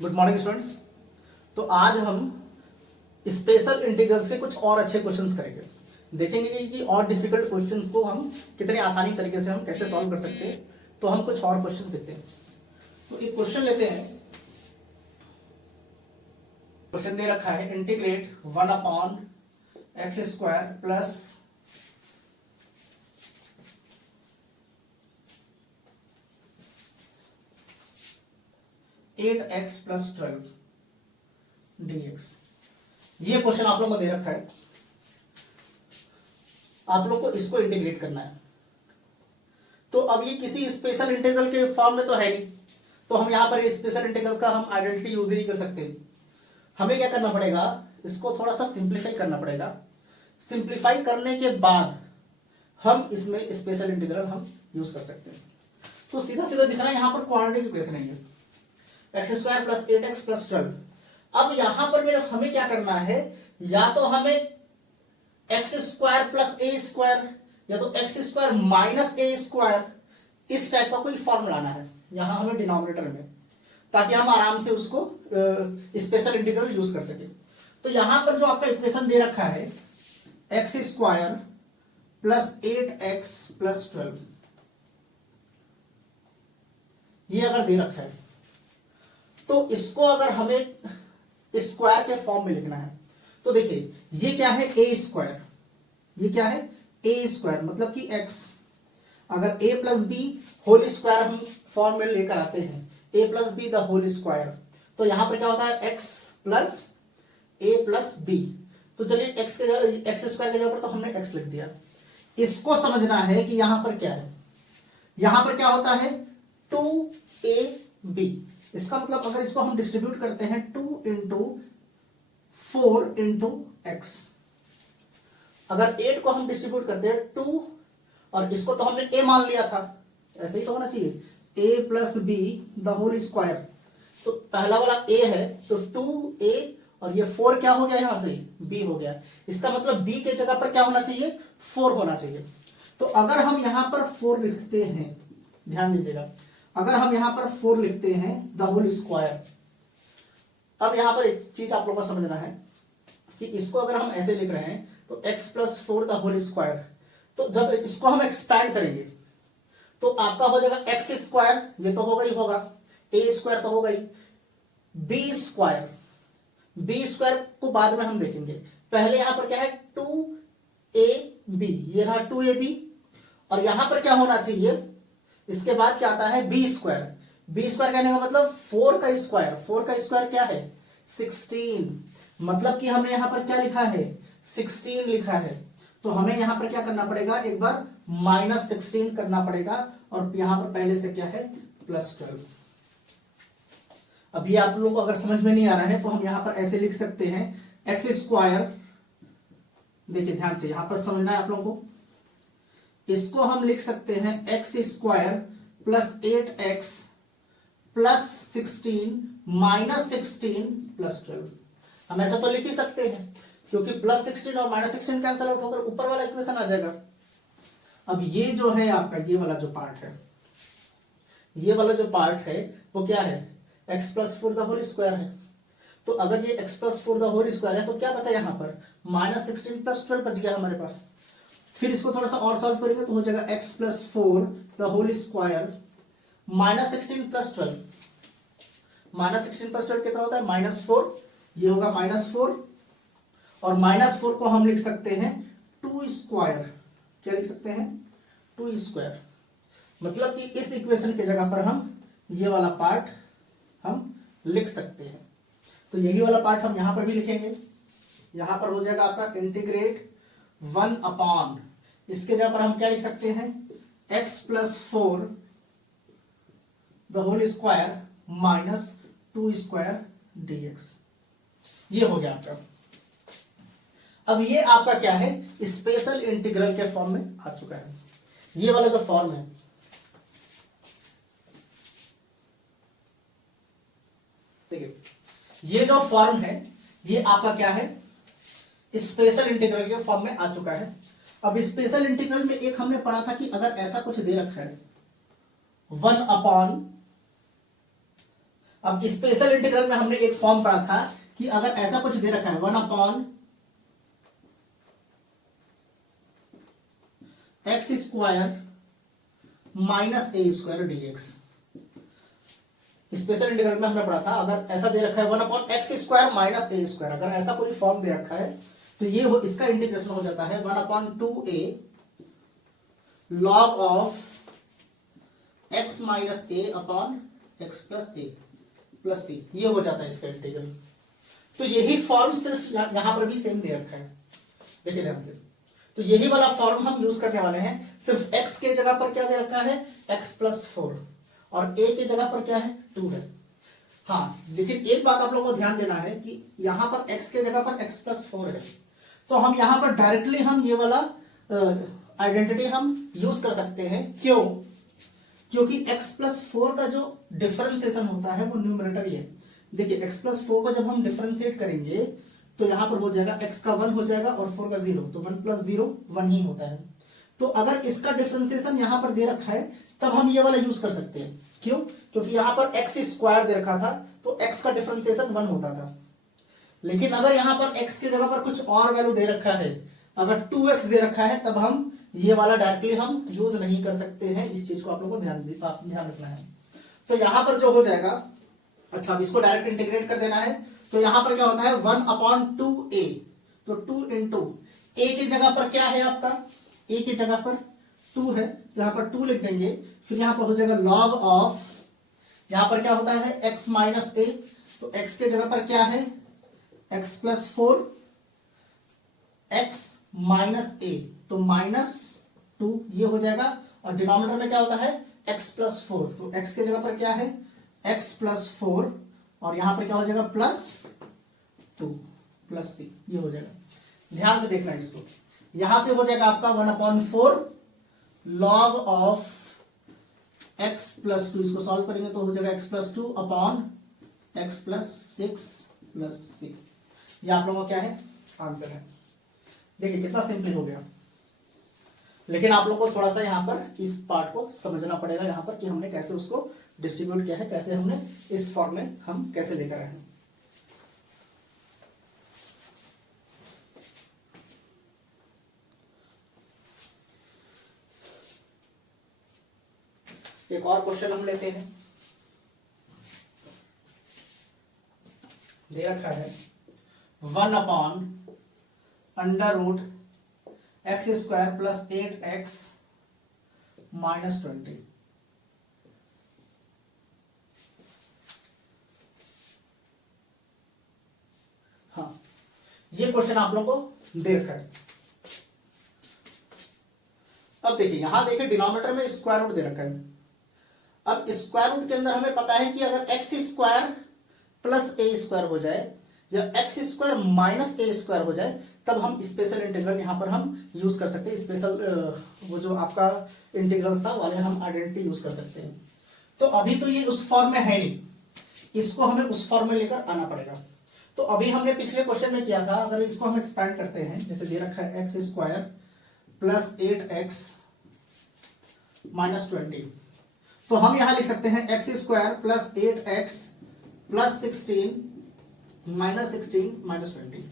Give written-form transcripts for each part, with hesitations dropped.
Good morning students. तो आज हम स्पेशल इंटीग्रल्स के कुछ और अच्छे क्वेश्चंस करेंगे। देखेंगे कि और डिफिकल्ट क्वेश्चंस को हम कितने आसानी तरीके से हम कैसे सॉल्व कर सकते हैं। तो हम कुछ और क्वेश्चंस देखते हैं। तो एक क्वेश्चन लेते हैं। क्वेश्चन दे रखा है integrate 1/x² plus 8x + 12 dx। ये क्वेश्चन आप लोगों को दे रखा है। आप लोग को इसको इंटीग्रेट करना है। तो अब ये किसी स्पेशल इंटीग्रल के फॉर्म में तो है नहीं, तो हम यहां पर स्पेशल इंटीग्रल्स का हम आइडेंटिटी यूज नहीं कर सकते। हमें क्या करना पड़ेगा, इसको थोड़ा सा सिंप्लीफाई करना पड़ेगा। सिंप्लीफाई करने के बाद हम इसमें स्पेशल इंटीग्रल हम यूज कर सकते हैं। तो सीधा सीधा दिख रहा है यहां पर क्वाड्रेटिक इक्वेशन है ये x² + 8x + 12। अब यहां पर मेरे हमें क्या करना है, या तो हमें x² + a² या तो x² - a² इस टाइप का कोई फॉर्म लाना है यहां हमें डिनोमिनेटर में, ताकि हम आराम से उसको स्पेशल इंटीग्रल यूज कर सके। तो यहां पर जो आपका इक्वेशन दे रखा है x² + 8x + 12, ये अगर दे रखा है तो इसको अगर हमें स्क्वायर के फॉर्म में लिखना है तो देखिए ये क्या है a², ये क्या है a², मतलब कि x। अगर a + b होल स्क्वायर हम फॉर्म में लेकर आते हैं a + b the whole square, तो यहां पर क्या होता है x + a + b। तो चलिए x² के जगह पर तो हमने x लिख दिया। इसको समझना है कि यहां पर क्या है, यहां पर क्या होता है 2ab। इसका मतलब अगर इसको हम डिस्ट्रीब्यूट करते हैं 2 × 4 × x, अगर 8 को हम डिस्ट्रीब्यूट करते हैं 2, और इसको तो हमने a मान लिया था, ऐसे ही तो होना चाहिए a + b the whole square. तो पहला वाला a है तो 2a, और ये 4 क्या हो गया, यहां से b हो गया। इसका मतलब b के जगह पर क्या होना चाहिए, 4 होना चाहिए। तो अगर हम यहां पर 4 लिखते हैं, ध्यान दीजिएगा, अगर हम यहां पर 4 लिखते हैं द होल स्क्वायर। अब यहां पर एक चीज आप लोगों को समझना है कि इसको अगर हम ऐसे लिख रहे हैं तो x + 4 द होल स्क्वायर, तो जब इसको हम एक्सपैंड करेंगे तो आपका हो जाएगा x², ये तो होगा ही होगा, a² तो होगा ही, b² को बाद में हम देखेंगे। पहले यहां पर क्या है 2ab, ये रहा 2ab, और यहां पर क्या होना चाहिए, इसके बाद क्या आता है b²। b² कहने का मतलब 4 का स्क्वायर, 4 का स्क्वायर क्या है 16, मतलब कि हमने यहां पर क्या लिखा है 16 लिखा है। तो हमें यहां पर क्या करना पड़ेगा, एक बार -16 करना पड़ेगा, और यहां पर पहले से क्या है +12। अब ये आप लोगों को अगर समझ में नहीं आ रहा है तो हम यहां पर ऐसे लिख सकते हैं x², देखिए ध्यान से यहां पर समझना है आप लोगों को, इसको हम लिख सकते हैं x² + 8x + 16 -16 + 12। हम ऐसा तो लिख ही सकते हैं, क्योंकि +16 और -16 कैंसिल आउट होकर ऊपर वाला इक्वेशन आ जाएगा। अब ये जो है आपका, ये वाला जो पार्ट है, ये वाला जो पार्ट है वो क्या है x + 4 द होल स्क्वायर है। तो अगर ये x + 4 द होल स्क्वायर है तो क्या बचा यहां पर -16 + 12 बच गया हमारे पास। फिर इसको थोड़ा सा और सॉल्व करेंगे तो हो जाएगा x + 4 द होल स्क्वायर -16 + 12। -16 + 12 कितना होता है -4, ये होगा -4, और -4 को हम लिख सकते हैं 2²। क्या लिख सकते हैं 2², मतलब कि इस इक्वेशन के जगह पर हम ये वाला पार्ट हम लिख सकते हैं। तो यही वाला पार्ट हम यहां पर भी लिखेंगे। यहां पर हो जाएगा आपका इंटीग्रेट 1/, इसके जगह पर हम क्या लिख सकते हैं x + 4 the whole square -2² dx। ये हो गया आपका। अब ये आपका क्या है स्पेशल इंटीग्रल के फॉर्म में आ चुका है। ये वाला जो फॉर्म है, देखिए ये जो फॉर्म है ये आपका क्या है स्पेशल इंटीग्रल के फॉर्म में आ चुका है। अब स्पेशल इंटीग्रल में एक हमने पढ़ा था कि अगर ऐसा कुछ दे रखा है 1/, अब स्पेशल इंटीग्रल में हमने एक फॉर्म पढ़ा था कि अगर ऐसा कुछ दे रखा है 1/x² minus a² dx। Special integral में हमने पढ़ा था अगर ऐसा दे रखा है 1/x² माइनस a², अगर ऐसा कोई फॉर्म दे रखा है तो ये इसका इंटीग्रेशन हो जाता है 1/2a log of x minus a upon x plus a plus c, ये हो जाता है इसका इंटीग्रल। तो यही फॉर्म सिर्फ यहां पर भी सेम दे रखा है, देखिए ध्यान से। तो यही वाला फॉर्म हम यूज करने वाले हैं, सिर्फ x के जगह पर क्या दे रखा है x प्लस 4 और a के जगह पर क्या है 2 है। हाँ, लेकिन एक बात आप लोगों को ध्यान देना है कि यहां पर x के जगह पर x प्लस 4 है, तो हम यहां पर डायरेक्टली हम ये वाला आइडेंटिटी हम यूज कर सकते हैं। क्यों? क्योंकि x प्लस 4 का जो डिफरेंशिएशन होता है वो न्यूमरेटर ही है। देखिए x प्लस 4 को जब हम डिफरेंशिएट करेंगे तो यहां पर हो जाएगा x का 1 हो जाएगा और 4 का 0, तो 1 प्लस 0 1 ही होता है। तो अगर इसका डिफरेंशिएशन यहां पर दे रखा है तब हम ये वाला यूज कर सकते हैं। क्यों? क्योंकि यहां पर x² दे रखा था तो x का डिफरेंशिएशन 1 होता था। लेकिन अगर यहां पर x की जगह पर कुछ और वैल्यू दे रखा है, अगर 2x दे रखा है, तब हम ये वाला डायरेक्टली हम यूज नहीं कर सकते हैं। इस चीज को आप लोगों को ध्यान रखना है। तो यहां पर जो हो जाएगा, अच्छा अब इसको डायरेक्ट इंटीग्रेट कर देना है, तो यहां पर क्या होता है 1/2a, तो 2 इंटू a की जगह पर क्या है आपका, a की जगह पर 2 है, यहां पर 2 लिख देंगे। फिर यहां पर हो जाएगा log ऑफ, यहां पर क्या होता है x माइनस a, तो x के जगह पर क्या है x plus 4 x minus a, तो -2 ये हो जाएगा। और डिनोमिनेटर में क्या होता है x प्लस 4, तो x के जगह पर क्या है x प्लस 4 और यहां पर क्या हो जाएगा +2 प्लस c, ये हो जाएगा। ध्यान से देखना इसको, यहां से हो जाएगा आपका 1/4 log ऑफ x प्लस 2, इसको सॉल्व करेंगे तो हो जाएगा x plus 2 upon x plus 6 plus c। ये आप लोगों का क्या है आंसर है। देखिए कितना सिंपल हो गया। लेकिन आप लोगों को थोड़ा सा यहां पर इस पार्ट को समझना पड़ेगा यहां पर कि हमने कैसे उसको डिस्ट्रीब्यूट किया है, कैसे हमने इस फॉर्म में हम कैसे लेकर आए हैं। एक और क्वेश्चन हम लेते हैं, दे रखा है 1/√x² प्लस 8x माइनस 20। हाँ, ये क्वेश्चन आप लोगों को दे रखा है। अब देखिए यहां देखिए डिनोमिनेटर में स्क्वायर रूट दे रखा है। अब स्क्वायर रूट के अंदर हमें पता है कि अगर x² प्लस a² हो जाए या x² माइनस a² हो जाए तब हम स्पेशल इंटीग्रल यहां पर हम यूज कर सकते हैं। स्पेशल वो जो आपका इंटीग्रल्स था वाले हम आइडेंटिटी यूज कर सकते हैं। तो अभी तो ये उस फॉर्म में है नहीं, इसको हमें उस फॉर्म में लेकर आना पड़ेगा। तो अभी हमने पिछले क्वेश्चन में किया था, अगर इसको हम एक्सपैंड करते हैं, जैसे दे रखा है x² प्लस 8x माइनस 20, तो हम यहां लिख सकते हैं x² plus 8x plus 16 minus 16 minus 20।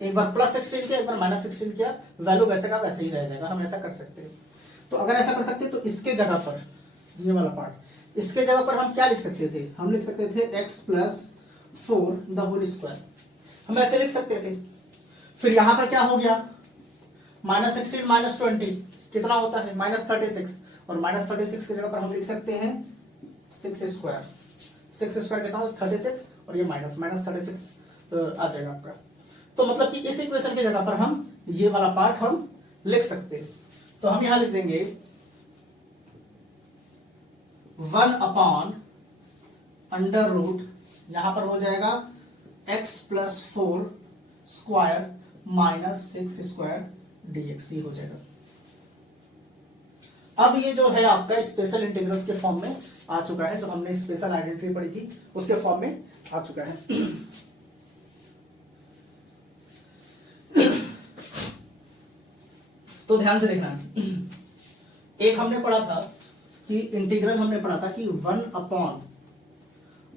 एक बार प्लस 16 किया, एक बार माइनस 16 किया, वैल्यू वैसे का वैसे ही रह जाएगा। हम ऐसा कर सकते हैं। तो अगर ऐसा कर सकते हैं तो इसके जगह पर ये वाला पार्ट, इसके जगह पर हम क्या लिख सकते थे, हम लिख सकते थे x plus 4 the whole square, हम ऐसे लिख सकते थे। फिर यहां पर क्या हो गया माइनस 16 माइनस 20 कितना होता है -36, और -36 की जगह पर हम लिख सकते हैं 6² 6² कितना होता है 36, और ये -36 आ जाएगा आपका। तो मतलब कि इस इक्वेशन की जगह पर हम ये वाला पार्ट हम लिख सकते हैं। तो हम यहां लिख देंगे 1/√, यहां पर हो जाएगा x plus 4 square minus 6² dx हो जाएगा। अब ये जो है आपका स्पेशल इंटीग्रल्स के फॉर्म में आ चुका है, जो हमने स्पेशल आइडेंटिटी पढ़ी थी उसके फॉर्म में आ चुका है। तो ध्यान से देखना, एक हमने पढ़ा था कि इंटीग्रल हमने पढ़ा था कि 1/√x²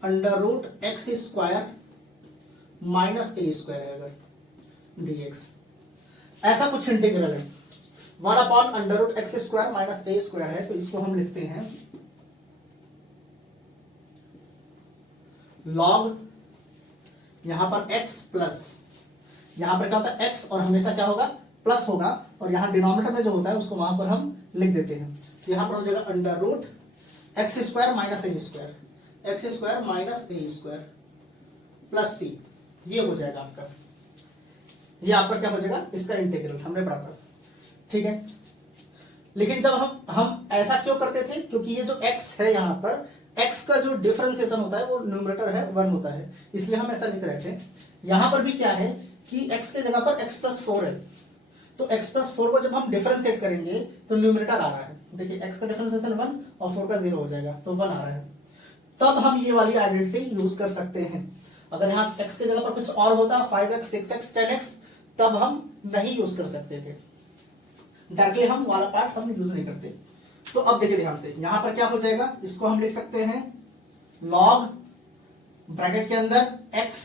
under root x square minus a square है अगर dx, ऐसा कुछ इंटीग्रल है। 1 under root x square minus a square है, तो इसको हम लिखते हैं लॉग, यहां पर x प्लस, यहां पर क्या होता है x और हमेशा क्या होगा प्लस होगा, और यहां डिनोमिनेटर में जो होता है उसको वहां पर हम लिख देते हैं। तो यहां पर हो जाएगा under root x square minus a square, x square minus a square plus c, ये हो जाएगा आपका, ये आपका क्या हो जाएगा इसका इंटीग्रल हमने पढ़ा था, ठीक है। लेकिन जब हम ऐसा क्यों करते थे, क्योंकि ये जो x है यहाँ पर x का जो डिफरेंशिएशन होता है वो न्यूमरेटर है 1 होता है, इसलिए हम ऐसा लिख रहे थे। यहाँ पर भी क्या है कि x के जगह पर x प्लस 4 है, तो x प्लस 4 को जब हम डिफरेंशिएट करेंगे तो न्यूमरेटर आ रहा है, देखिए x का डिफरेंशिएशन 1 और 4 का 0 हो जाएगा, तो 1 आ रहा है। तब हम ये वाली आइडेंटिटी यूज कर सकते हैं। अगर यहाँ x के जगह पर कुछ और होता 5x 6x 10x, तब हम नहीं यूज कर सकते थे, डायरेक्टली हम वाला पार्ट हम यूज नहीं करते। तो अब देखिए ध्यान से, यहां पर क्या हो जाएगा, इसको हम लिख सकते हैं log ब्रैकेट के अंदर x,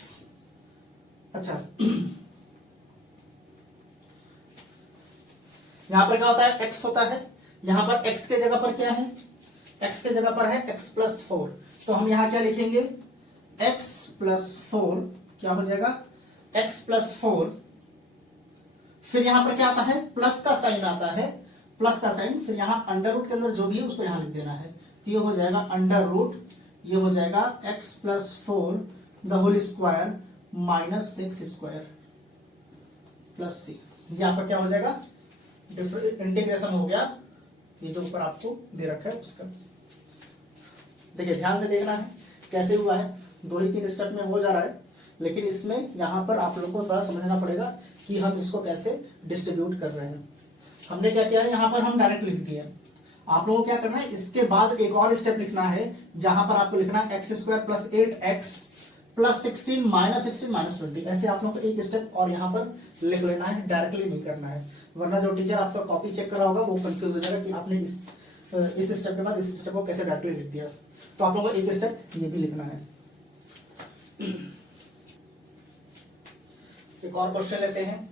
अच्छा यहां पर क्या होता है x होता है, यहां पर x के जगह पर क्या है, x के जगह पर है x प्लस 4, तो हम यहां क्या लिखेंगे x प्लस 4, क्या हो जाएगा x प्लस 4, फिर यहां पर क्या आता है प्लस का साइन आता है, प्लस का साइन, फिर यहां अंडर रूट के अंदर जो भी है उसको यहां लिख देना है, तो ये हो जाएगा अंडर रूट, ये हो जाएगा x plus 4 the whole square minus 6 square plus c, यहां पर क्या हो जाएगा इंटीग्रेशन हो गया, ये जो ऊपर आपको दे रखा है उसका। देखिए ध्यान से देखना है कैसे हुआ है, 2 ही 3 स्टेप में हो जा रहा है, लेकिन इसमें यहां पर आप लोगों को थोड़ा समझना पड़ेगा कि हम इसको कैसे डिस्ट्रीब्यूट कर रहे हैं। हमने क्या किया है, यहां पर हम डायरेक्ट लिख दिए, आप लोगों को क्या करना है, इसके बाद एक और स्टेप लिखना है, जहां पर आपको लिखना है x square plus 8x plus 16 minus 20, ऐसे आप लोगों को एक स्टेप और यहां पर लिख लेना है, डायरेक्टली नहीं करना है, वरना जो टीचर आपका कॉपी चेक कर रहा होगा वो कंफ्यूज हो जाएगा कि आपने इस स्टेप के बाद इस स्टेप को कैसे डायरेक्टली लिख दिया। तो आप लोगों को एक स्टेप ये भी लिखना है। एक और क्वेश्चन लेते हैं,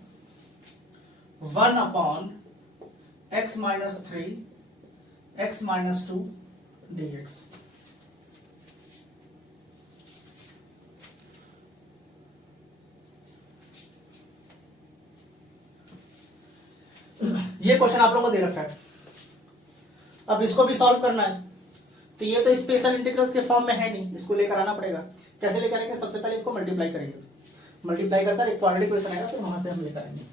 1 x minus 3 x minus 2 dx। ये क्वेश्चन आप लोगों को दे रखा है, अब इसको भी सॉल्व करना है, तो ये तो स्पेशल इंटीग्रल्स के फॉर्म में है नहीं, इसको लेकर आना पड़ेगा। कैसे लेकर आएंगे, सबसे पहले इसको मल्टीप्लाई करेंगे, मल्टीप्लाई करकर एक क्वाड्रेटिक इक्वेशन आएगा, तो वहां से हम लेकर आएंगे।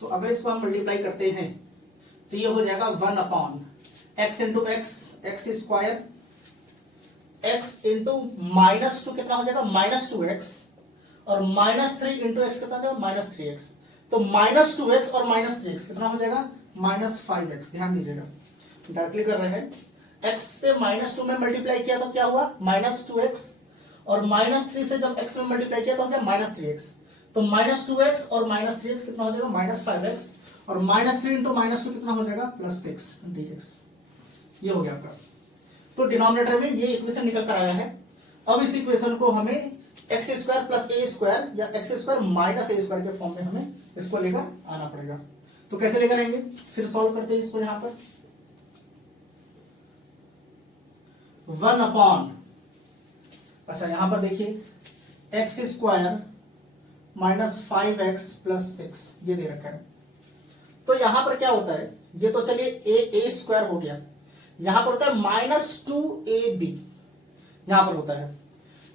तो अगर इसको हम मल्टीप्लाई करते हैं तो ये हो जाएगा 1 x into x square, x into minus 2 कितना हो जाएगा माइनस 2x, और माइनस 3 इंटू एक्स कितना हो जाएगा माइनस 3x, तो माइनस 2x और माइनस 3x कितना हो जाएगा माइनस 5x। ध्यान दीजिएगा डायरेक्टली कर रहे हैं, x से माइनस 2 में मल्टीप्लाई किया तो क्या हुआ माइनस 2x, और माइनस 3 से जब x में मल्टीप्लाई किया तो हो गया माइनस 3x, तो माइनस 2x और माइनस 3x कितना हो जाएगा माइनस 5x, और माइनस 3 इंटू माइनस 2 कितना हो जाएगा प्लस 6 dx। ये हो गया आपका, तो डिनोमिनेटर में ये इक्वेशन निकल कर आया है। अब इस इक्वेशन को हमें x square plus a square या x square minus a square के फॉर्म में हमें इसको लेकर आना पड़ेगा। तो कैसे लेकर आएंगे, फिर सॉल्व करते हैं इसको। यहां पर 1 अच्छा यहां पर देखिए x square minus 5x plus 6 ये दे रखा है, तो यहां पर क्या होता है, ये तो चलिए ए स्क्वायर हो गया, यहां पर होता है माइनस 2ab, यहां पर होता है,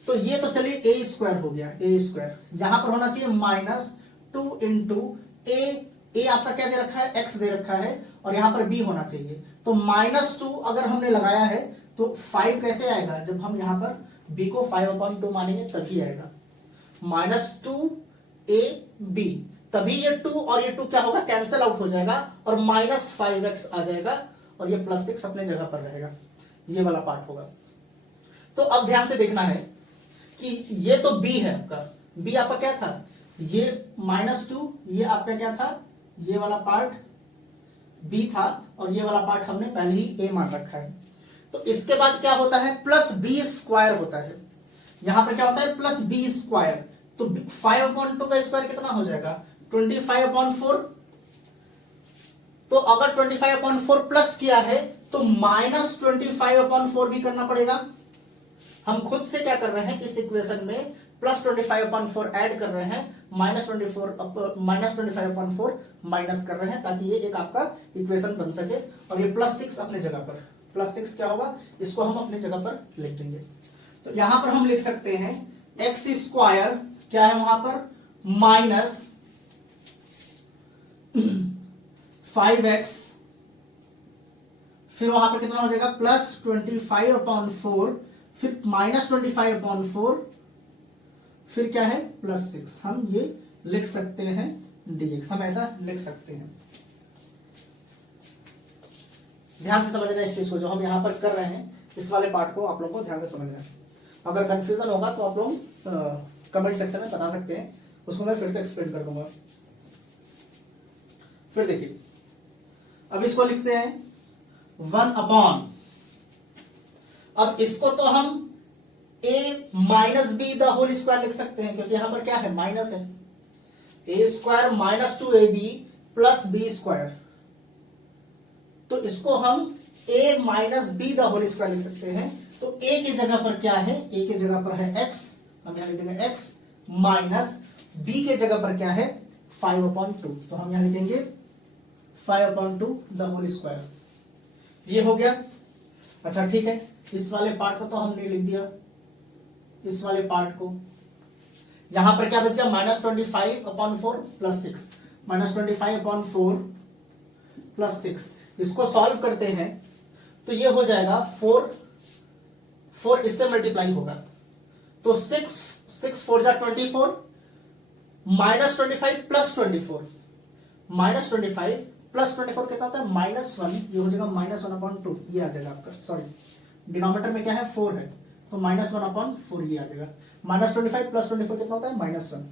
तो ये तो चलिए ए स्क्वायर हो गया, ए स्क्वायर यहां पर होना चाहिए माइनस 2 इंटू ए आपका क्या दे रखा है एक्स दे रखा है, और यहां पर बी होना चाहिए, तो माइनस 2 अगर हमने लगाया है तो 5 कैसे आएगा, जब हम यहां पर b को 5/2 मानेंगे तभी आएगा, माइनस 2ab, तभी ये 2 और ये 2 क्या होगा कैंसिल आउट हो जाएगा, और माइनस 5x आ जाएगा, और ये प्लस 6 अपने जगह पर रहेगा, ये वाला पार्ट होगा। तो अब ध्यान से देखना है कि ये तो b है आपका, b आपका क्या था, ये माइनस 2, ये आपका क्या था, ये वाला पार्ट b था, और ये वाला पार्ट हमने पहले ही a मान रखा है। तो इसके बाद क्या होता है प्लस b स्क्वायर होता है, यहां पर क्या होता है प्लस बी स्क्वायर, तो 5/2 का स्क्वायर कितना हो जाएगा 25/4। तो अगर 25/4 प्लस किया है तो -25/4 भी करना पड़ेगा। हम खुद से क्या कर रहे हैं इस इक्वेशन में +25/4 ऐड कर रहे हैं, -25/4 माइनस कर रहे हैं, ताकि ये एक आपका इक्वेशन बन सके। और ये +6 अपने जगह पर, +6 क्या होगा, इसको हम अपने जगह पर लिख देंगे। तो यहां पर हम लिख सकते हैं एक्स स्क्वायर क्या है वहां पर -5x, फिर वहां पर कितना हो जाएगा +25/4, फिर -25/4, फिर क्या है +6। हम ये लिख सकते हैं dx, हम ऐसा लिख सकते हैं। ध्यान से समझना इस चीज को, जो हम यहां पर कर रहे हैं इस वाले पार्ट को आप लोगों को ध्यान से समझना है। अगर कंफ्यूजन होगा तो आप लोग कमेंट सेक्शन में बता सकते हैं, उसको मैं फिर से एक्सप्लेन कर दूंगा। फिर देखिए अब इसको लिखते हैं 1/, अब इसको तो हम a minus B the whole square लिख सकते हैं, क्योंकि यहां पर क्या है माइनस है, a square -2ab plus B square, तो इसको हम a minus B the whole square लिख सकते हैं। तो a की जगह पर क्या है, a की जगह पर है x, हम यहां लिख देंगे x माइनस b के जगह पर क्या है 5/2, तो हम यहां लिखेंगे 5/2 द होल स्क्वायर। ये हो गया। अच्छा ठीक है, इस वाले पार्ट को तो हमने लिख दिया, इस वाले पार्ट को यहां पर क्या बच गया -25/4 प्लस 6, -25/4 प्लस 6। इसको सॉल्व करते हैं तो ये हो जाएगा 4 इससे मल्टीप्लाई होगा, तो 6 4 जा 24, -25 प्लस 24, -25 प्लस 24 कितना होता है -1, ये हो जाएगा -1/2, ये आ जाएगा आपका, सॉरी डिनोमिनेटर में क्या है 4 है, तो -1/4 ये आ जाएगा। -25 प्लस 24 कितना होता है -1,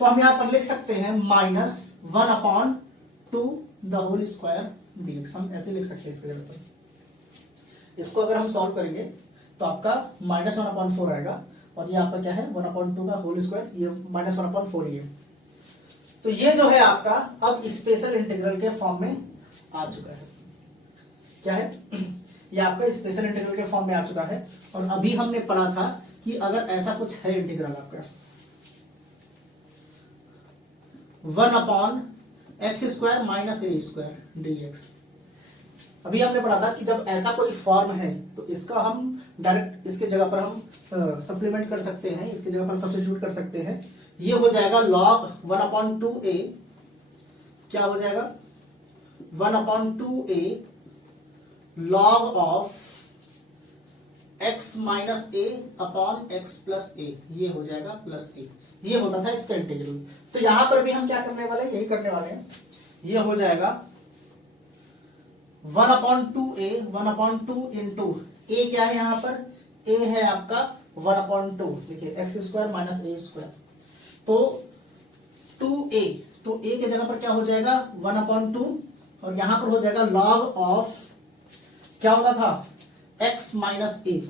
तो हम यहां पर लिख सकते हैं -1/2 द होल स्क्वायर dx, हम ऐसे लिख सकते हैं इसके जगह पर। इसको अगर हम सॉल्व करेंगे तो आपका -1/4 आएगा, और ये आपका क्या है 1/2 का होल स्क्वायर, ये -1/4 ही है। तो ये जो है आपका अब स्पेशल इंटीग्रल के फॉर्म में आ चुका है। क्या है ये आपका स्पेशल इंटीग्रल के फॉर्म में आ चुका है। और अभी हमने पढ़ा था कि अगर ऐसा कुछ है इंटीग्रल आपका 1/x² माइनस a² dx, अभी हमने पढ़ा था कि जब ऐसा कोई फॉर्म है तो इसका हम डायरेक्ट इसके जगह पर हम सप्लीमेंट कर सकते हैं, इसके जगह पर सब्स्टिट्यूट कर सकते हैं। ये हो जाएगा log 1/2a, क्या हो जाएगा 1/2a log of x minus a upon x plus a, ये हो जाएगा प्लस c। ये होता था इसका इंटीग्रल। तो यहां पर भी हम क्या करने वाले हैं, यही करने वाले हैं। ये हो जाएगा 1/2a 1/2 इंटू a, क्या है यहां पर a है आपका 1/2, देखिए x² माइनस a², तो 2a, तो a के जगह पर क्या हो जाएगा 1/2, और यहां पर हो जाएगा log ऑफ क्या होता था x माइनस a,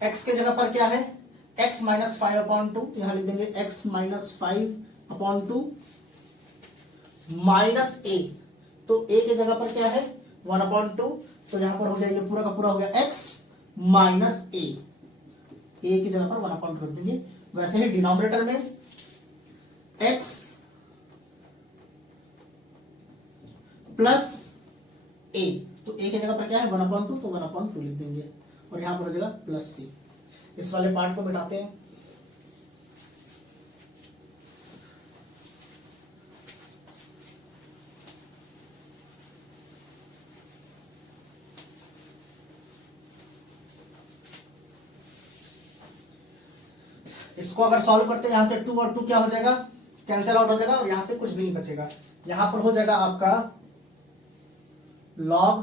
x के जगह पर क्या है x माइनस 5/2, तो यहां लिख देंगे x माइनस 5/2 माइनस a, तो a के जगह पर क्या है 1/2, तो यहां पर हो गया ये पूरा का पूरा हो गया x माइनस a, की जगह पर 1/2 रख देंगे। वैसे ही डिनोमिनेटर में x प्लस a, तो a की जगह पर क्या है 1/2, तो 1/2 लिख देंगे, और यहां पर हो जाएगा प्लस c। इस वाले पार्ट को मिटाते हैं। इसको अगर सॉल्व करते हैं यहां से 2 और 2 क्या हो जाएगा कैंसिल आउट हो जाएगा, और यहां से कुछ भी नहीं बचेगा। यहां पर हो जाएगा आपका log,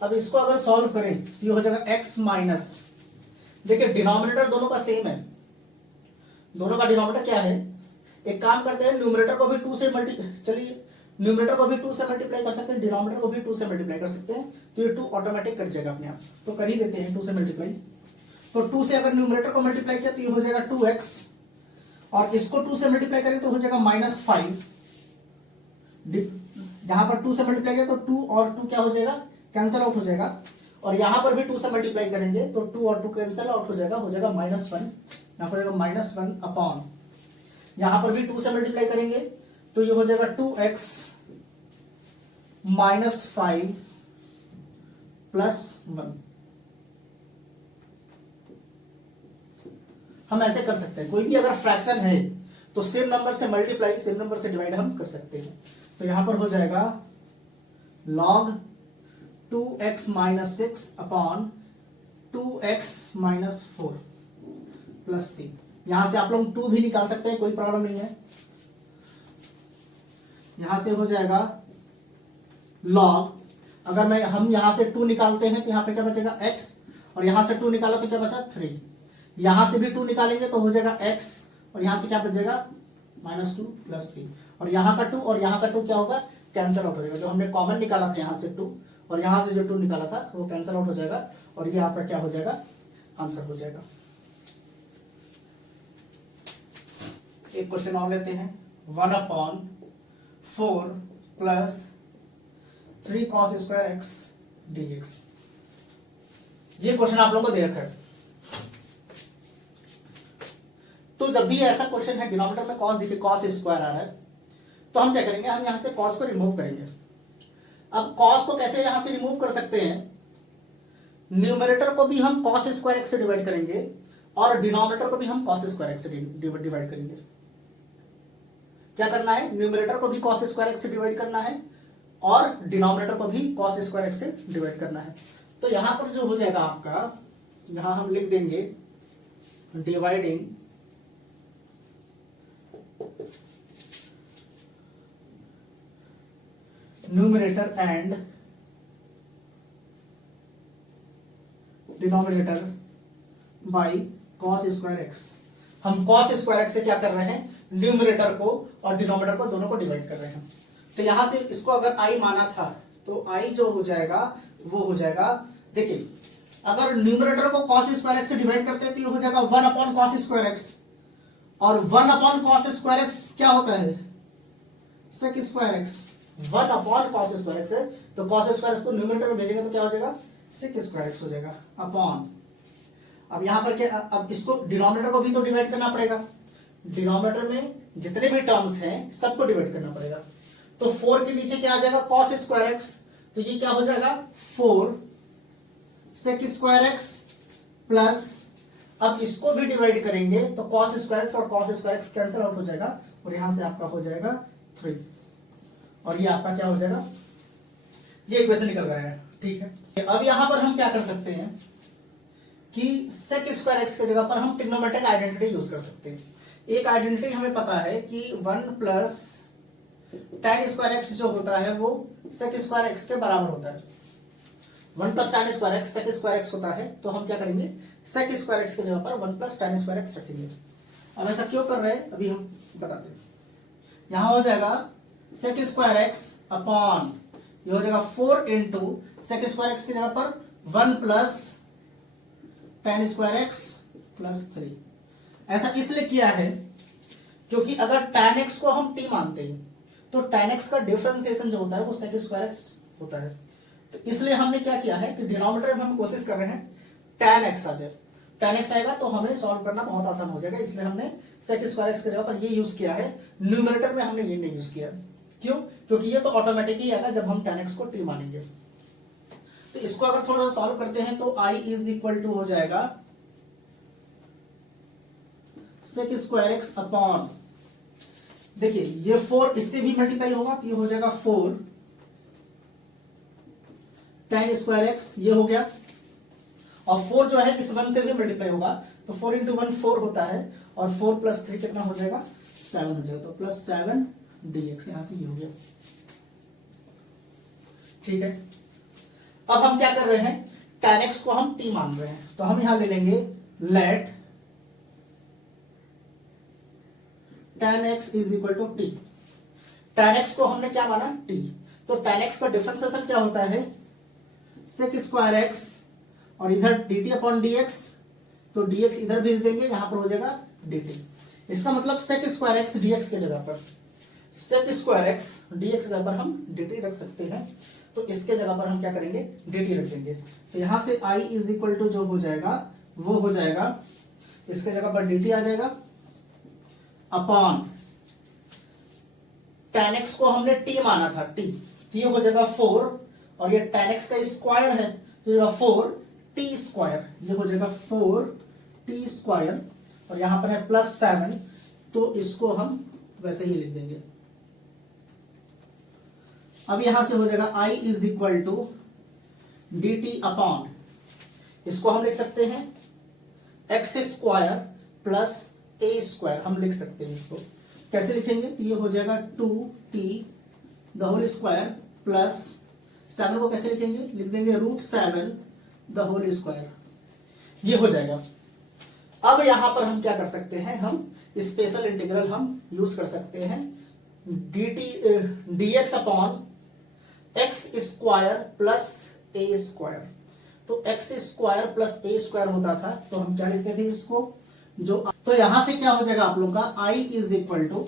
अब इसको अगर सॉल्व करें तो ये हो जाएगा x माइनस, देखिए डिनोमिनेटर दोनों का सेम है, दोनों का डिनोमिनेटर क्या है, एक काम करते हैं न्यूमरेटर को भी 2 से चलिए न्यूमरेटर को भी 2 से मल्टीप्लाई कर सकते हैं, डिनोमिनेटर को भी 2 से मल्टीप्लाई कर सकते हैं, तो ये 2 ऑटोमेटिक कट जाएगा अपने आप। तो कर ही देते हैं 2 से मल्टीप्लाई। तो 2 से अगर न्यूमरेटर को मल्टीप्लाई किया तो ये हो जाएगा 2x, और इसको 2 से मल्टीप्लाई करें तो हो जाएगा -5। यहां पर 2 से मल्टीप्लाई किया तो 2 और 2 क्या हो जाएगा, कैंसिल आउट हो जाएगा, और यहां पर भी 2 से मल्टीप्लाई करेंगे तो 2 और 2 कैंसिल आउट हो जाएगा -1। यहां पर -1 अपॉन, यहां पर भी 2 से मल्टीप्लाई करेंगे तो ये हो जाएगा 2x -5 + 1। हम ऐसे कर सकते हैं, कोई भी अगर फ्रैक्शन है तो सेम नंबर से मल्टीप्लाई, सेम नंबर से डिवाइड हम कर सकते हैं। तो यहां पर हो जाएगा log 2x - 6 अपॉन 2x - 4 + 3। यहां से आप लोग 2 भी निकाल सकते हैं, कोई प्रॉब्लम नहीं है। यहां से हो जाएगा log, अगर हम यहां से 2 निकालते हैं तो यहां पे क्या बचेगा x, और यहां से 2 निकाला तो क्या बचा 3। यहां से भी 2 निकालेंगे तो हो जाएगा x, और यहां से क्या बचेगा -2 + 3, और यहां का 2 और यहां का 2 क्या होगा, कैंसिल आउट हो जाएगा। जो हमने कॉमन निकाला था यहां से 2, और यहां से जो 2 निकाला था वो कैंसिल आउट हो जाएगा, और ये आपका क्या हो जाएगा, आंसर हो जाएगा। एक क्वेश्चन और लेते हैं, 1/4 + 3 cos² x dx। ये क्वेश्चन आप लोगों को दे रखा है। तो जब भी ऐसा क्वेश्चन है डिनोमिनेटर में cos देखिए cos² आ रहा है, तो हम क्या करेंगे, हम यहां से cos को रिमूव करेंगे। अब cos को कैसे यहां से रिमूव कर सकते हैं, न्यूमरेटर को भी हम cos² x से डिवाइड करेंगे, और डिनोमिनेटर को भी हम cos² x से डिवाइड करेंगे। क्या करना है, न्यूमरेटर को भी cos² x से डिवाइड करना है, और डिनोमिनेटर को भी cos² x से डिवाइड करना है। तो यहां पर जो हो जाएगा आपका, यहां हम लिख देंगे dividing numerator and denominator by cos² x। हम cos² x से क्या कर रहे हैं, न्यूमरेटर को और डिनोमिनेटर को दोनों को डिवाइड कर रहे हैं। तो यहां से इसको अगर i माना था तो i जो हो जाएगा वो हो जाएगा, देखिए अगर न्यूमरेटर को cos² x से डिवाइड करते हैं तो ये हो जाएगा 1/cos² x, और 1/cos² x क्या होता है, sec² x। 1/cos² x है, तो cos² x को न्यूमरेटर में भेजेंगे तो क्या हो जाएगा, sec² x हो जाएगा अपॉन। अब यहां पर क्या, अब इसको डिनोमिनेटर को भी तो डिवाइड करना पड़ेगा, डिनोमिनेटर में जितने भी टर्म्स हैं सबको डिवाइड करना पड़ेगा। तो 4 के नीचे क्या आ जाएगा, cos² x, तो ये क्या हो जाएगा 4 sec² x प्लस, अब इसको भी डिवाइड करेंगे तो cos² x और cos² x कैंसिल आउट हो जाएगा, और यहां से आपका हो जाएगा 3, और ये आपका क्या हो जाएगा, ये इक्वेशन निकल गया है। ठीक है, अब यहां पर हम क्या कर सकते हैं कि sec² x की जगह पर हम ट्रिग्नोमेट्रिक आइडेंटिटी यूज कर सकते हैं। एक आइडेंटिटी हमें पता है कि 1 + tan² x जो होता है वो sec² x के बराबर होता है। 1 + tan² x sec² x होता है, तो हम क्या करेंगे, sec² x की जगह पर 1 + tan² x रखेंगे। अब ऐसा क्यों कर रहे हैं अभी हम बताते हैं। यहां हो जाएगा sec² x अपॉन, ये हो जाएगा 4 × sec² x की जगह पर 1 + tan² x + 3। ऐसा इसलिए किया है क्योंकि अगर tan x को हम t मानते हैं तो tan x का डिफरेंशिएशन जो होता है वो sec² x होता है। तो इसलिए हमने क्या किया है कि डिनोमिनेटर में हम कोशिश कर रहे हैं tan x आ जाए। tan x आएगा तो हमें सॉल्व करना बहुत आसान हो जाएगा, इसलिए हमने sec² x की जगह पर ये यूज किया है। न्यूमरेटर में हमने ये नहीं यूज किया। क्यों, क्योंकि ये तो ऑटोमेटिक ही आएगा जब हम tan x को t मानेंगे। तो इसको अगर थोड़ा सा सॉल्व करते हैं तो i = हो जाएगा sec² x अपॉन, देखिए ये 4 इससे भी मल्टीप्लाई होगा, ये हो जाएगा 4 tan² x, ये हो गया, और 4 जो है इस 1 से भी मल्टीप्लाई होगा, तो 4 × 1 4 होता है, और 4 + 3 कितना हो जाएगा, 7 हो जाएगा, तो +7 dx, यहां से ये हो गया। ठीक है, अब हम क्या कर रहे हैं, tan x को हम t मान रहे हैं, तो हम यहां ले लेंगे let tan x = t। tan x को हमने क्या माना t, तो tan x का डिफरेंशिएशन क्या होता है sec स्क्वायर x और इधर dt अपॉन dx, तो dx इधर भेज देंगे, यहां पर हो जाएगा dt। इसका मतलब sec स्क्वायर x dx के जगह पर sec स्क्वायर x dx के जगह पर हम dt रख सकते हैं, तो इसके जगह पर हम क्या करेंगे dt रख देंगे। तो यहां से I इज इक्वल टू जो हो जाएगा वो हो जाएगा, इसके जगह पर dt आ जाएगा अपॉन tan x को हमने t माना था t, ये हो जाएगा 4 और ये tan x का स्क्वायर है तो ये 4t स्क्वायर, ये हो जाएगा 4t स्क्वायर और यहां पर है +7, तो इसको हम वैसे ही लिख देंगे। अब यहां से हो जाएगा I is equal to dt upon, इसको हम लिख सकते हैं x square plus a square, हम लिख सकते हैं इसको कैसे लिखेंगे, तो ये हो जाएगा 2t the whole square plus 7 को कैसे लिखेंगे, लिख देंगे √7 द होल स्क्वायर, ये हो जाएगा। अब यहां पर हम क्या कर सकते हैं, हम स्पेशल इंटीग्रल हम यूज कर सकते हैं dx upon x square plus a square, तो x square plus a square होता था, तो हम क्या लिखते थे इसको जो, तो यहां से क्या हो जाएगा आप लोगों का I इज इक्वल टू,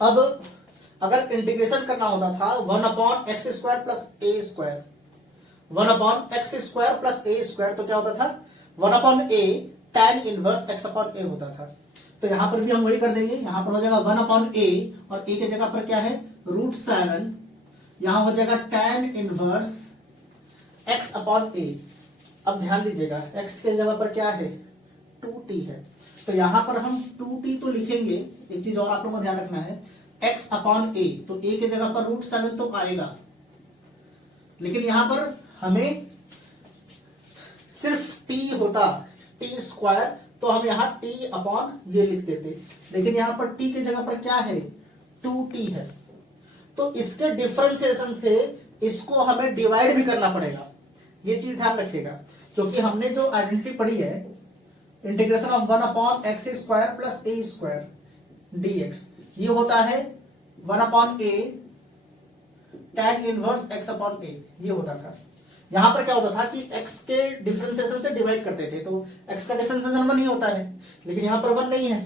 अब अगर इंटीग्रेशन करना होता था 1 upon x square plus a square, 1 upon x square plus a square, तो क्या होता था 1 upon a tan inverse x upon a होता था। तो यहां पर भी हम वही कर देंगे, यहां पर हो जाएगा 1 अपॉन ए और ए के जगह पर क्या है √7, यहां हो जाएगा tan इनवर्स x अपॉन ए। अब ध्यान दीजिएगा x के जगह पर क्या है 2t है, तो यहां पर हम 2t तो लिखेंगे, एक चीज और आप लोगों को ध्यान रखना है x अपॉन ए, तो a के जगह पर √7 तो आएगा, लेकिन यहां पर हमें सिर्फ t होता t स्क्वायर, तो हम यहां t अपॉन ये लिख देते, लेकिन यहां पर t के जगह पर क्या है 2t है, तो इसके डिफरेंशिएशन से इसको हमें डिवाइड भी करना पड़ेगा, ये चीज ध्यान रखिएगा, क्योंकि हमने जो आइडेंटिटी पढ़ी है integration of 1 upon x square plus a square dx, ये होता है 1 upon a tan inverse x upon ए, ये होता था। यहां पर क्या होता था कि x के डिफरेंशिएशन से डिवाइड करते थे, तो x का डिफरेंशिएशन 1 ही होता है, लेकिन यहां पर 1 नहीं है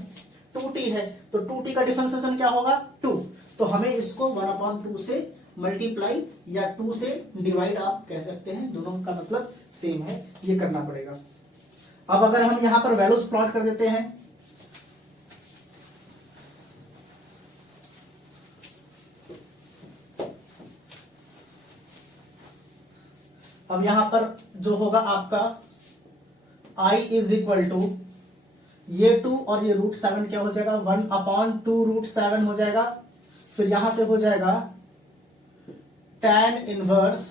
2t है, तो 2t का डिफरेंशिएशन क्या होगा 2, तो हमें इसको 1 अपॉन 2 से मल्टीप्लाई या 2 से डिवाइड आप कह सकते हैं, दोनों का मतलब सेम है, ये करना पड़ेगा। अब अगर हम यहां पर वैल्यूज प्लॉट कर देते हैं, अब यहां पर जो होगा आपका I इज इक्वल टू ये 2 और ये √7 क्या हो जाएगा 1 अपॉन 2 √7 हो जाएगा, फिर यहां से हो जाएगा tan इनवर्स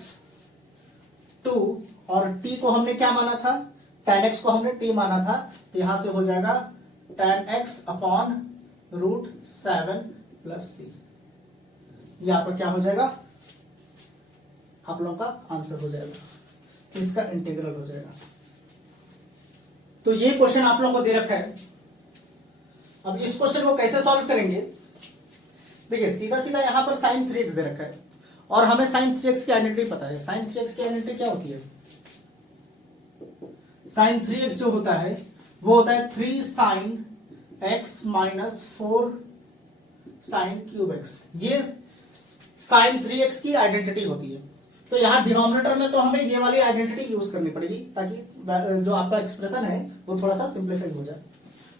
2 और t को हमने क्या माना था tan x को हमने t माना था, तो यहां से हो जाएगा tan x upon √7 plus c, ये आपका क्या हो जाएगा आप लोगों का आंसर हो जाएगा, इसका इंटीग्रल हो जाएगा। तो ये क्वेश्चन आप लोगों को दे रखा है। अब इस क्वेश्चन को कैसे सॉल्व करेंगे, देखिए सीधा सीधा यहां पर sin 3x दे रखा है और हमें sin 3x की आइडेंटिटी पता है। sin 3x की आइडेंटिटी क्या होती है, sin 3x जो होता है वो होता है 3 sin x minus 4 sin cube x, ये sin 3x की आइडेंटिटी होती है। तो यहां डिनोमिनेटर में तो हमें ये वाली आइडेंटिटी यूज करनी पड़ेगी ताकि जो आपका एक्सप्रेशन है वो थोड़ा सा सिंप्लीफाई हो जाए।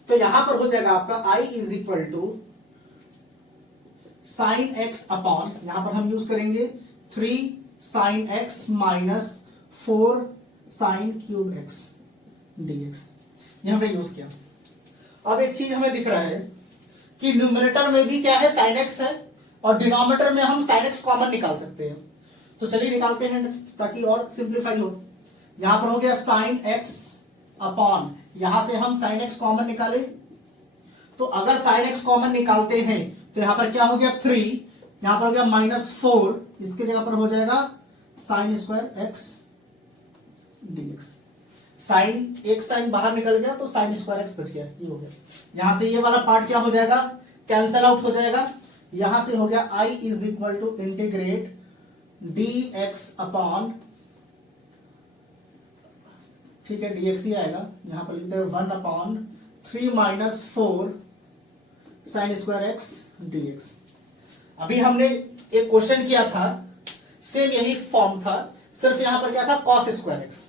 तो यहां पर हो जाएगा आपका I is equal to sine x upon, यहां पर हम यूज करेंगे 3 sin x minus 4 sin cube x dx, ये हमने यूज किया। अब एक चीज हमें दिख रहा है कि न्यूमरेटर में भी क्या है sin x है और डिनोमिनेटर में हम sin x कॉमन निकाल सकते हैं, तो चलिए निकालते हैं ताकि और सिंप्लीफाई हो। यहां पर हो गया sin x अपॉन, यहां से हम sin x कॉमन निकाले, तो अगर sin x कॉमन निकालते हैं तो यहां पर क्या हो गया 3, यहां पर हो गया -4, इसके जगह पर हो जाएगा sin square x dx, sine एक साइन बाहर निकल गया तो sin स्क्वायर x बच गया, ये हो गया। यहां से ये वाला पार्ट क्या हो जाएगा कैंसल आउट हो जाएगा, यहां से हो गया I is equal to integrate dx upon, ठीक है dx ही आएगा, यहां पर लिखते हैं 1/3 minus 4 sine square x dx। अभी हमने एक क्वेश्चन किया था, सेम यही फॉर्म था, सिर्फ यहां पर क्या था cos स्क्वायर एक्स,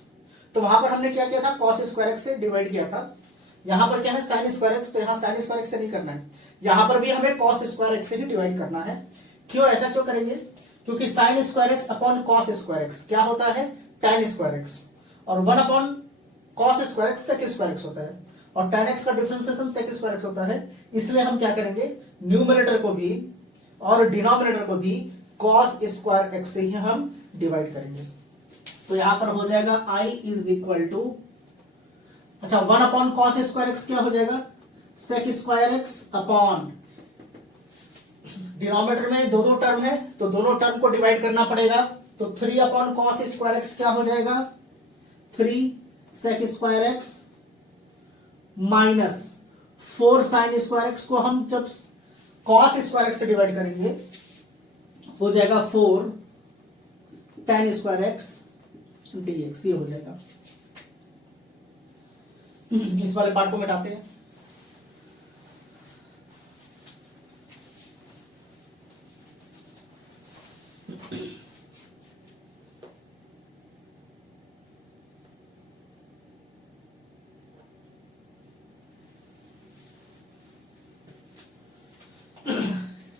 तो वहां पर हमने क्या किया था cos स्क्वायर एक्स से डिवाइड किया था। यहां पर क्या है sin स्क्वायर एक्स, तो यहां sin स्क्वायर एक्स से नहीं करना है, यहां पर भी हमें cos स्क्वायर एक्स से ही डिवाइड करना है। क्यों, ऐसा क्यों करेंगे, क्योंकि sin square x upon cos square x क्या होता है tan स्क्वायर एक्स, और 1 upon cos square x sec square x होता है, और tan x का डिफरेंशिएशन sec स्क्वायर एक्स होता है। इसलिए हम क्या करेंगे, न्यूमरेटर को भी और डिनोमिनेटर को भी cos स्क्वायर एक्स से ही हम डिवाइड करेंगे। तो यहां पर हो जाएगा I इज इक्वल टू, अच्छा 1 अपॉन cos स्क्वायर एक्स क्या हो जाएगा sec square x upon, denominator में दो टर्म है तो दोनों टर्म को डिवाइड करना पड़ेगा, तो 3 अपॉन cos स्क्वायर एक्स क्या हो जाएगा 3 sec square x minus 4 sine square x को हम जब cos स्क्वायर एक्स से डिवाइड करेंगे हो जाएगा 4 tan स्क्वायर एक्स dx, ये हो जाएगा। इस वाले पार्ट को मिटाते हैं।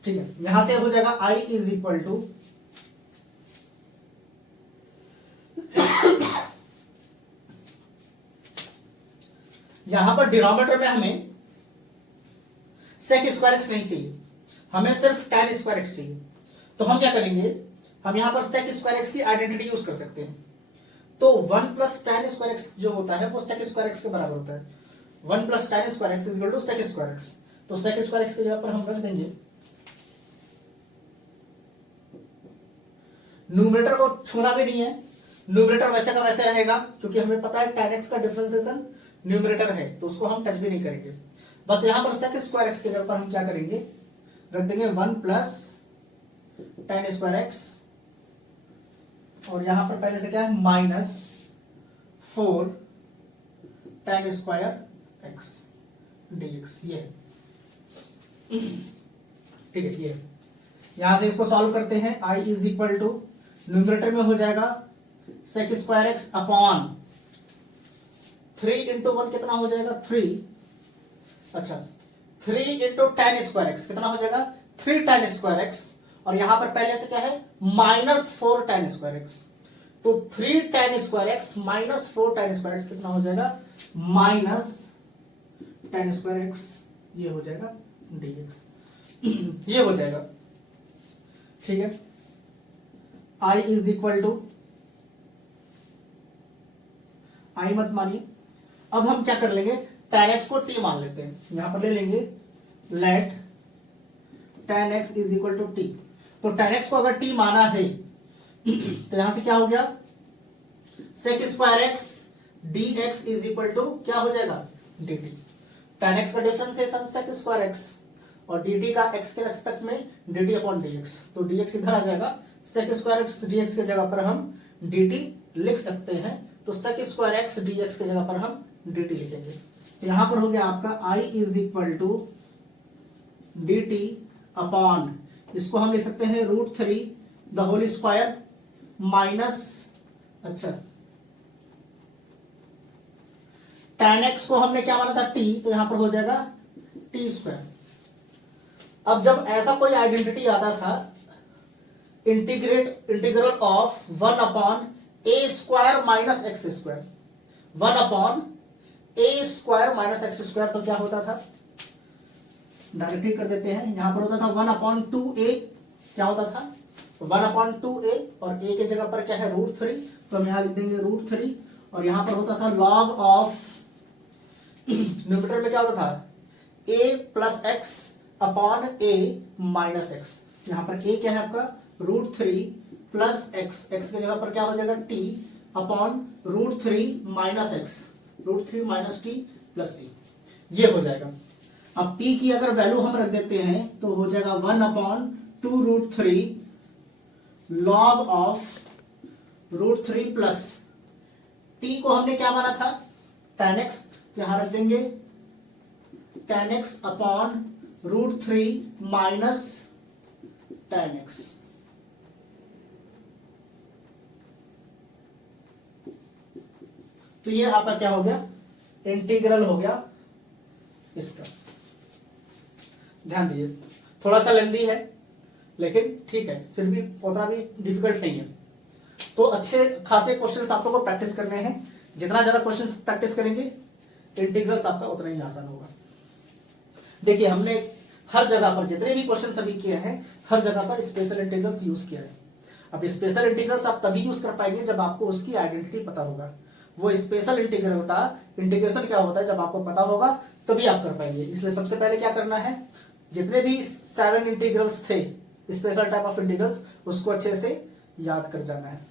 ठीक है, यहां से हो जाएगा I इज इक्वल टू, यहां पर डिनोमिनेटर में हमें sec स्क्वायर एक्स नहीं चाहिए, हमें सिर्फ tan स्क्वायर एक्स चाहिए। तो हम क्या करेंगे, हम यहां पर sec स्क्वायर एक्स की आइडेंटिटी यूज कर सकते हैं। तो 1 प्लस tan स्क्वायर एक्स जो होता है वो sec स्क्वायर एक्स के बराबर होता है। 1 plus tan square x is equal to sec square x, तो sec स्क्वायर एक्स की जगह पर हम रख देंगे, न्यूमरेटर को छूना भी नहीं है, न्यूमरेटर वैसे का वैसे रहेगा, क्योंकि हमें पता है tan x का डिफरेंशिएशन न्यूमरेटर है, तो उसको हम टच भी नहीं करेंगे। बस यहां पर sec स्क्वायर एक्स के जगह पर हम क्या करेंगे, रख देंगे 1 प्लस tan स्क्वायर एक्स, और यहां पर पहले से क्या है minus 4 tan square x dx, ये ठीक है। ये यहां से इसको सॉल्व करते हैं, I is equal to, numerator में हो जाएगा sec square x upon 3 into 1 कितना हो जाएगा 3, अच्छा 3 इंटू tan स्क्वायर एक्स कितना हो जाएगा 3 tan स्क्वायर एक्स, और यहां पर पहले से क्या है माइनस 4 tan स्क्वायर एक्स, तो 3 tan square x minus 4 tan square x कितना हो जाएगा माइनस tan स्क्वायर एक्स, ये हो जाएगा dx, ये हो जाएगा। ठीक है, I is equal to, I मत मानिए, अब हम क्या कर लेंगे tan x को t मान लेते हैं, यहां पर ले लेंगे let tan x is equal to t, तो tan x को अगर t माना है तो यहां से क्या हो गया sec square x dx is equal to क्या हो जाएगा dt, tan x का डिफरेंशिएशन sec स्क्वायर एक्स और dt का x के रेस्पेक्ट में dt अपॉन dx, तो dx इधर आ जाएगा, sec स्क्वायर एक्स dx के जगह पर हम dt लिख सकते हैं, तो sec स्क्वायर एक्स dx के जगह पर हम dt लिखेंगे। तो यहां पर हो गया आपका I is equal to dt upon, इसको हम लिख सकते हैं √3 द होल स्क्वायर माइनस, अच्छा tan x को हमने क्या माना था t, तो यहां पर हो जाएगा t स्क्वायर। अब जब ऐसा कोई आइडेंटिटी आता था, integral of 1 upon a square minus x square, 1 upon a square minus x square, तो क्या होता था डायरेक्टली कर देते हैं, यहां पर होता था 1 अपॉन 2a, क्या होता था 1 अपॉन 2a, और a के जगह पर क्या है √3, तो हम यहां लिख देंगे √3, और यहां पर होता था लॉग ऑफ, न्यूमरेटर में क्या होता था a plus x upon a minus x, यहां पर a क्या है आपका √3 प्लस एक्स, एक्स की जगह पर क्या हो जाएगा t upon √3 minus x, √3 minus t plus c, ये हो जाएगा। अब p की अगर वैल्यू हम रख देते हैं तो हो जाएगा 1/2√3 log ऑफ √3 प्लस t को हमने क्या माना था tan x, तो यहां रख देंगे tan x upon √3 minus tan x। तो ये आपका क्या हो गया, इंटीग्रल हो गया इसका। ध्यान दीजिए थोड़ा सा लेंदी है लेकिन ठीक है, फिर भी उतना भी डिफिकल्ट नहीं है। तो अच्छे खासे क्वेश्चंस आप लोगों को प्रैक्टिस करने हैं। जितना ज्यादा क्वेश्चंस प्रैक्टिस करेंगे इंटीग्रल्स आपका उतना ही आसान होगा। देखिए हमने हर जगह पर जितने भी क्वेश्चन अभी किए हैं हर जगह पर स्पेशल इंटीग्रल्स यूज किया है। अब स्पेशल इंटीग्रल्स आप तभी यूज कर पाएंगे जब आपको उसकी आइडेंटिटी पता होगा। वो स्पेशल इंटीग्रल का इंटीग्रेशन क्या होता है जब आपको पता होगा तभी आप कर पाएंगे। इसलिए सबसे पहले क्या करना है, जितने भी 7 इंटीग्रल्स थे स्पेशल टाइप ऑफ इंटीग्रल्स उसको अच्छे से याद कर जाना है।